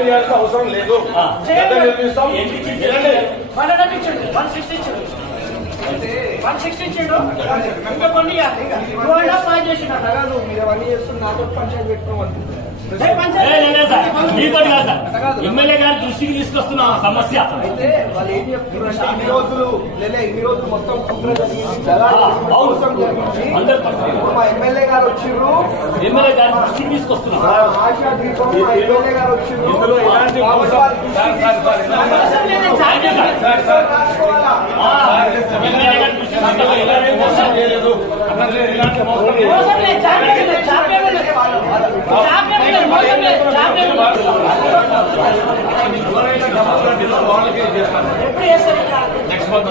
ఏం చేయాల్సిన అవసరం లేదు. నిర్మిస్తాం. 160 ఇచ్చాడు. 160 ఇచ్చాడు. ఇంకా కొన్ని 2.5 చేసినాడు. మీరు అవన్నీ చేస్తున్నారు, నాతో పంచాయతీ పెట్టుకోవాలి. మీతో కాదు సార్, ఎమ్మెల్యే గారి దృష్టికి తీసుకొస్తున్న సమస్య. అయితే వాళ్ళు ఏం చెప్తున్నారంటే ఇన్ని రోజులు మొత్తం మా ఎమ్మెల్యే గారు వచ్చిర్రు, ఎమ్మెల్యే గారి దృష్టికి తీసుకొస్తున్నాం. ఆశా దీపం మా ఎమ్మెల్యే గారు వచ్చిర్రు. ఇందులో ఎలాంటి రాసుకోవాలా ఎమ్మెల్యే గారి దృష్టికి ఎలాంటి మోసం చేయలేదు. ఇలాంటి మోసం వాళ్ళకి చేస్తాను. Next month